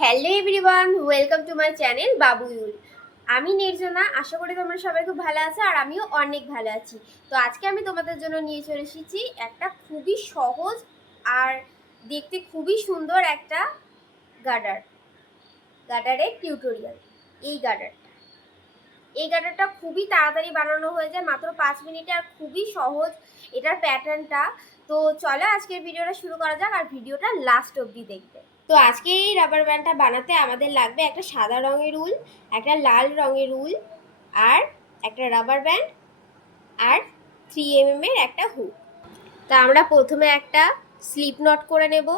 Hello everyone, welcome to my channel বাবুইউল। আমি নির্জনা। আশা করি তোমরা সবাই খুব ভালো আছো আর আমিও অনেক ভালো আছি। তো আজকে আমি তোমাদের জন্য নিয়ে চলে এসেছি একটা খুবই সহজ আর দেখতে খুবই সুন্দর একটা গার্ডারের টিউটোরিয়াল। এই গার্ডারটা খুবই তাড়াতাড়ি বানানো হয়ে যায়, মাত্র 5 মিনিটে, আর খুবই সহজ এটার প্যাটার্নটা। তো চলো আজকের ভিডিওটা শুরু করা যাক আর ভিডিওটা লাস্ট অবধি দেখবে। তো আজকে এই রাবার ব্যান্ডটা বানাতে আমাদের লাগবে একটা সাদা রঙের উল, একটা লাল রঙের উল, আর একটা রাবার ব্যান্ড, আর 3mm এর একটা হুক। তা আমরা প্রথমে একটা স্লিপ নট করে নেব।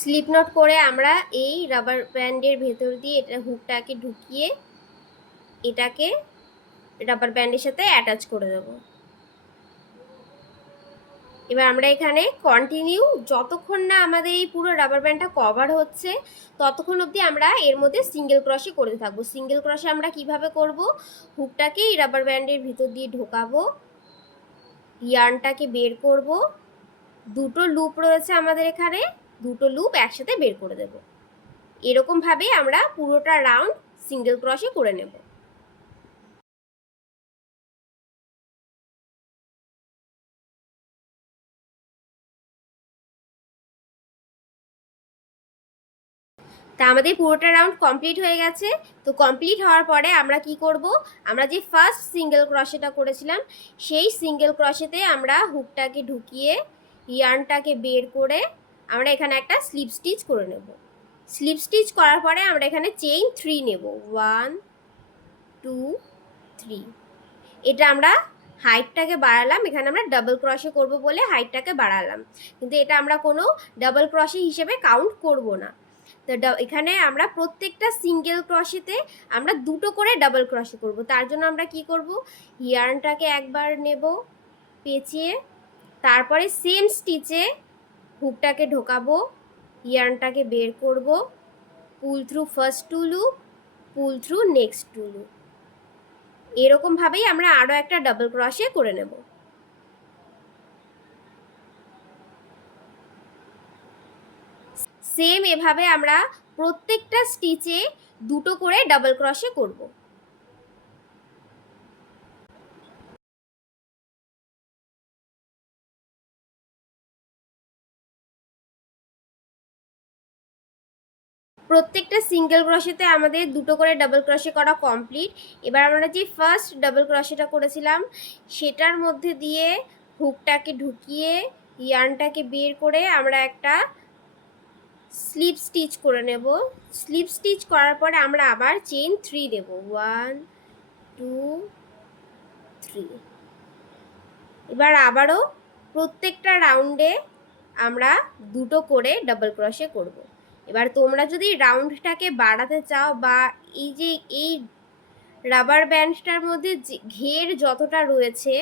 স্লিপ নট করে আমরা এই রাবার ব্যান্ডের ভেতর দিয়ে এটা হুকটাকে ঢুকিয়ে এটাকে রাবার ব্যান্ডের সাথে অ্যাটাচ করে দেবো। এবার আমরা এখানে কন্টিনিউ যতক্ষণ না আমাদের এই পুরো রাবার ব্যান্ডটা কভার হচ্ছে ততক্ষণ অবধি আমরা এর মধ্যে সিঙ্গেল ক্রশে করতে থাকবো। সিঙ্গেল ক্রশে আমরা কিভাবে করব, হুকটাকে এই রাবার ব্যান্ডের ভিতর দিয়ে ঢোকাবো, ইয়ার্নটাকে বের করব, দুটো লুপ রয়েছে আমাদের এখানে, দুটো লুপ একসাথে বের করে দেব। এরকমভাবেই আমরা পুরোটা রাউন্ড সিঙ্গেল ক্রশে করে নেব। তা আমাদের পুরোটা রাউন্ড কমপ্লিট হয়ে গেছে। তো কমপ্লিট হওয়ার পরে আমরা কি করব, আমরা যে ফার্স্ট সিঙ্গেল ক্রশেটা করেছিলাম সেই সিঙ্গেল ক্রশেতে আমরা হুকটাকে ঢুকিয়ে ইয়ার্নটাকে বের করে আমরা এখানে একটা স্লিপ স্টিচ করে নেব। স্লিপ স্টিচ করার পরে আমরা এখানে চেইন 3 নেব, 1 2 3। এটা আমরা হাইটটাকে বাড়ালাম, এখানে আমরা ডাবল ক্রশে করব বলে হাইটটাকে বাড়ালাম, কিন্তু এটা আমরা কোনো ডাবল ক্রশে হিসেবে কাউন্ট করব না। তো এখানে আমরা প্রত্যেকটা সিঙ্গেল ক্রশেতে আমরা দুটো করে ডাবল ক্রশে করব। তার জন্য আমরা কি করব, ইয়ার্নটাকে একবার নেব পেঁচিয়ে, তারপরে সেম স্টিচে হুকটাকে ঢোকাবো, ইয়ার্নটাকে বের করব, পুল থ্রু ফার্স্ট 2 লুপ, পুল থ্রু নেক্সট 2 লুপ। এরকমভাবেই আমরা আরও একটা ডাবল ক্রশে করে নেব। সেম এভাবে আমরা প্রত্যেকটা স্টিচে দুটো করে ডাবল ক্রশে করব। প্রত্যেকটা সিঙ্গেল ক্রশেতে আমাদের দুটো করে ডাবল ক্রশে করা কমপ্লিট। এবার আমরা যে ফার্স্ট ডাবল ক্রশেটা করেছিলাম সেটার মধ্যে দিয়ে হুকটাকে ঢুকিয়ে ইয়ার্নটাকে বের করে আমরা একটা স্লিপ স্টিচ করে নেব। স্লিপ স্টিচ করার পরে আমরা আবার চেইন 3 নেব, 1 2 3। এবার আবারও প্রত্যেকটা রাউন্ডে আমরা দুটো করে ডাবল ক্রশে করব। এবার তোমরা যদি রাউন্ডটাকে বাড়াতে চাও বা এই রাবার ব্যান্ডটার মধ্যে ঘের যতটা রয়েছে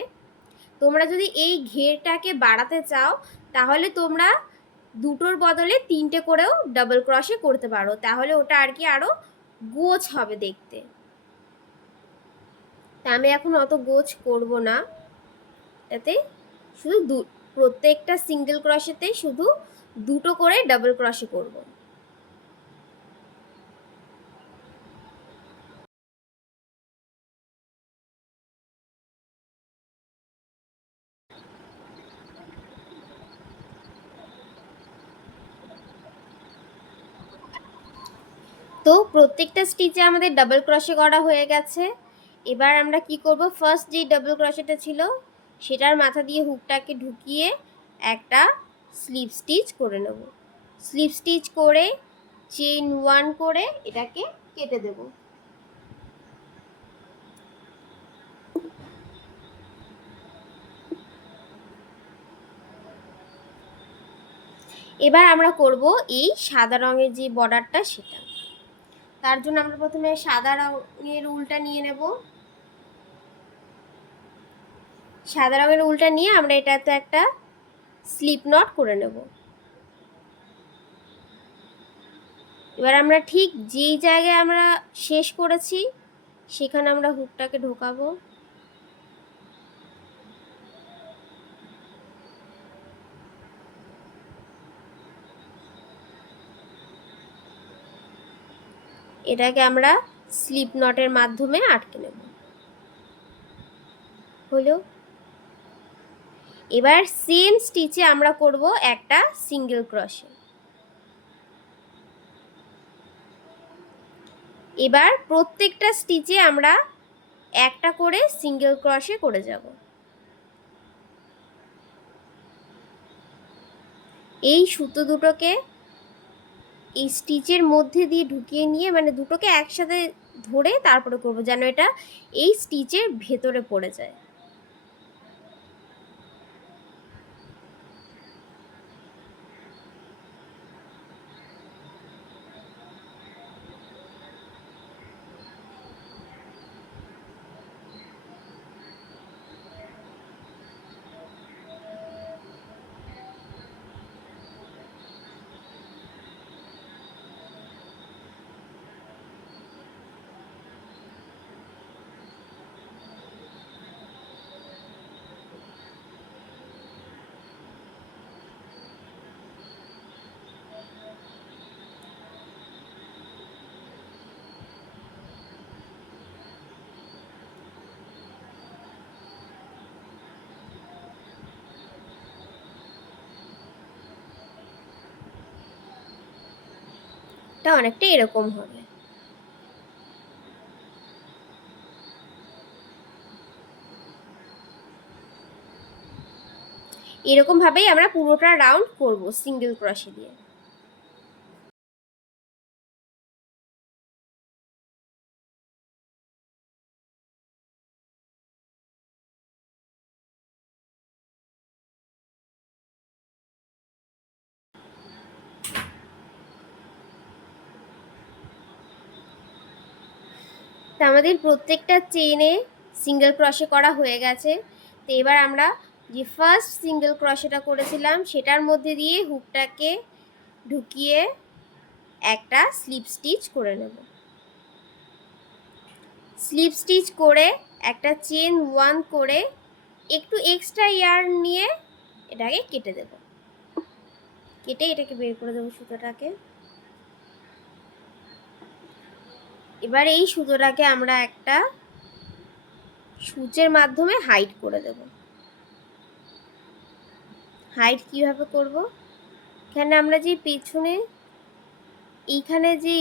তোমরা যদি এই ঘেরটাকে বাড়াতে চাও তাহলে তোমরা দুটোর বদলে 3টে করেও ডাবল ক্রশে করতে পারো, তাহলে ওটা আর কি আরও গোছ হবে দেখতে। তা আমি এখন অত গোছ করব না, এতে শুধু প্রত্যেকটা সিঙ্গেল ক্রশেতে শুধু দুটো করে ডাবল ক্রশে করব। তো প্রত্যেকটা স্টিচে আমাদের ডাবল ক্রশে করা হয়ে গেছে। এবার আমরা কি করব, ফার্স্ট যে ডাবল ক্রশেটা ছিল সেটার মাথা দিয়ে হুকটাকে ঢুকিয়ে একটা স্লিপ স্টিচ করে নেব। স্লিপ স্টিচ করে চেইন 1 করে এটাকে কেটে দেব। এবার আমরা করব এই সাদা রঙের যে বর্ডারটা সেটা। তার জন্য আমরা প্রথমে সাদা রঙের উলটা নিয়ে নেব। সাদা রঙের উলটা নিয়ে আমরা এটাতে একটা স্লিপ নট করে নেব। এবার আমরা ঠিক যেই জায়গায় আমরা শেষ করেছি সেখানে আমরা হুকটাকে ঢোকাবো। এটাকে আমরা স্লিপ নটের মাধ্যমে আটকে নেব। হলো। এবার সেম স্টিচে আমরা করব একটা সিঙ্গেল ক্রোশে। এবার প্রত্যেকটা স্টিচে আমরা একটা করে সিঙ্গেল ক্রোশে করে যাব। এই সুতো দুটোকে এই স্টিচের মধ্যে দিয়ে ঢুকিয়ে নিয়ে, মানে দুটোকে একসাথে ধরে তারপরে করব, যেন এটা এই স্টিচের ভেতরে পড়ে যায়। এটা অনেকটা এরকম হবে। এরকম ভাবেই আমরা পুরোটা রাউন্ড করব সিঙ্গেল ক্রোশে দিয়ে। তো আমাদের প্রত্যেকটা চেইনে সিঙ্গেল ক্রোশে করা হয়ে গেছে। তো এবার আমরা যে ফার্স্ট সিঙ্গেল ক্রোশেটা করেছিলাম সেটার মধ্যে দিয়ে হুকটাকে ঢুকিয়ে একটা স্লিপ স্টিচ করে নেব। স্লিপ স্টিচ করে একটা চেন 1 করে একটু এক্সট্রা ইয়ার্ন নিয়ে এটাকে কেটে দেব। কেটে এটাকে বের করে দেবো সুতোটাকে। এবার এই সুতোটাকে আমরা একটা সূচের মাধ্যমে হাইড করে দেব। হাইড কিভাবে করব? এখানে আমরা যে পেছনে এইখানে যে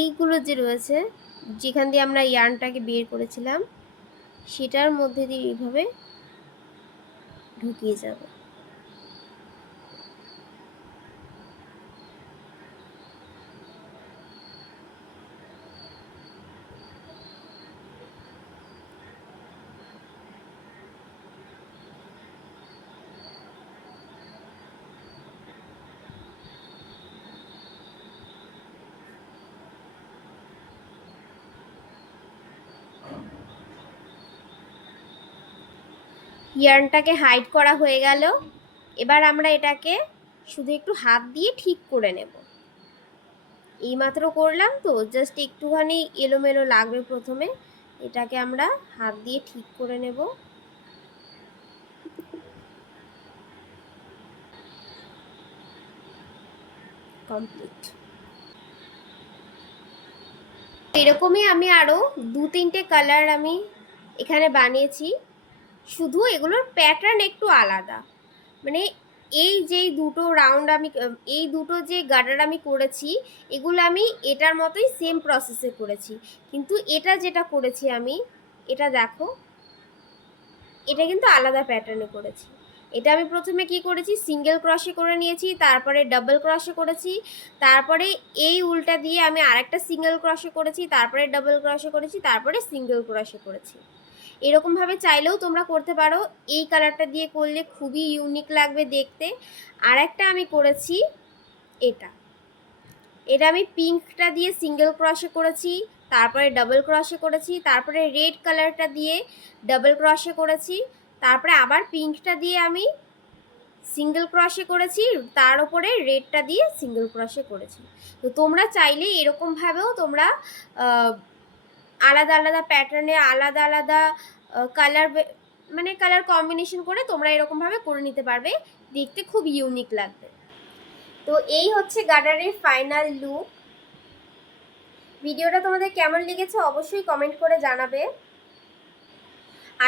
এইগুলো যে রয়েছে, যেখান দিয়ে আমরা ইয়ার্নটাকে বের করেছিলাম, সেটার মধ্যে দিয়ে এইভাবে ঢুকিয়ে যাব। ইয়ার্নটাকে হাইড করা হয়ে গেল। এবার আমরা এটাকে শুধু একটু হাত দিয়ে ঠিক করে নেব। এইমাত্র করলাম তো, জাস্ট একটুখানি এলোমেলো লাগবে প্রথমে, এটাকে আমরা হাত দিয়ে ঠিক করে নেব। কমপ্লিট। এরকমই আমি আরও 2-3টে কালার আমি এখানে বানিয়েছি, শুধু এগুলোর প্যাটার্ন একটু আলাদা। মানে এই যে দুটো রাউন্ড আমি, এই দুটো যে গার্ডার আমি করেছি, এগুলো আমি এটার মতোই সেম প্রসেসে করেছি, কিন্তু এটা যেটা করেছি আমি, এটা দেখো, এটা কিন্তু আলাদা প্যাটার্নে করেছি। এটা আমি প্রথমে কি করেছি, সিঙ্গেল ক্রশে করে নিয়েছি, তারপরে ডাবল ক্রশে করেছি, তারপরে এই উল্টা দিয়ে আমি আরেকটা সিঙ্গেল ক্রশে করেছি, তারপরে ডাবল ক্রশে করেছি, তারপরে সিঙ্গেল ক্রশে করেছি। এরকমভাবে চাইলেও তোমরা করতে পারো। এই কালারটা দিয়ে করলে খুবই ইউনিক লাগবে দেখতে। আর একটা আমি করেছি এটা, এটা আমি পিঙ্কটা দিয়ে সিঙ্গেল ক্রশে করেছি, তারপরে ডাবল ক্রশে করেছি, তারপরে রেড কালারটা দিয়ে ডাবল ক্রশে করেছি, তারপরে আবার পিঙ্কটা দিয়ে আমি সিঙ্গেল ক্রশে করেছি, তার উপরে রেডটা দিয়ে সিঙ্গেল ক্রশে করেছি। তো তোমরা চাইলে এরকমভাবেও তোমরা আলাদা আলাদা প্যাটার্নে আলাদা আলাদা কালার, মানে কালার কম্বিনেশন করে তোমরা এরকমভাবে করে নিতে পারবে, দেখতে খুব ইউনিক লাগবে। তো এই হচ্ছে গার্ডারের ফাইনাল লুক। ভিডিওটা তোমাদের কেমন লেগেছে অবশ্যই কমেন্ট করে জানাবে।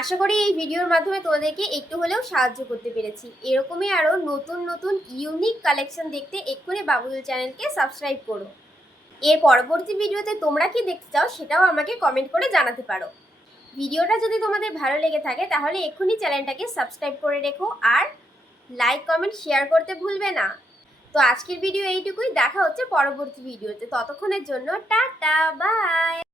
আশা করি এই ভিডিওর মাধ্যমে তোমাদেরকে একটু হলেও সাহায্য করতে পেরেছি। এরকমই আরও নতুন নতুন ইউনিক কালেকশন দেখতে এক্ষুনি বাবুল চ্যানেলকে সাবস্ক্রাইব করো। এর পরবর্তী ভিডিওতে তোমরা কি দেখতে চাও সেটাও আমাকে কমেন্ট করে জানাতে পারো। ভিডিওটা যদি তোমাদের ভালো লেগে থাকে তাহলে এক্ষুনি চ্যানেলটাকে সাবস্ক্রাইব করে রেখো আর লাইক কমেন্ট শেয়ার করতে ভুলবে না। তো আজকের ভিডিও এইটুকুই, দেখা হচ্ছে পরবর্তী ভিডিওতে। ততক্ষণের জন্য টাটা বাই।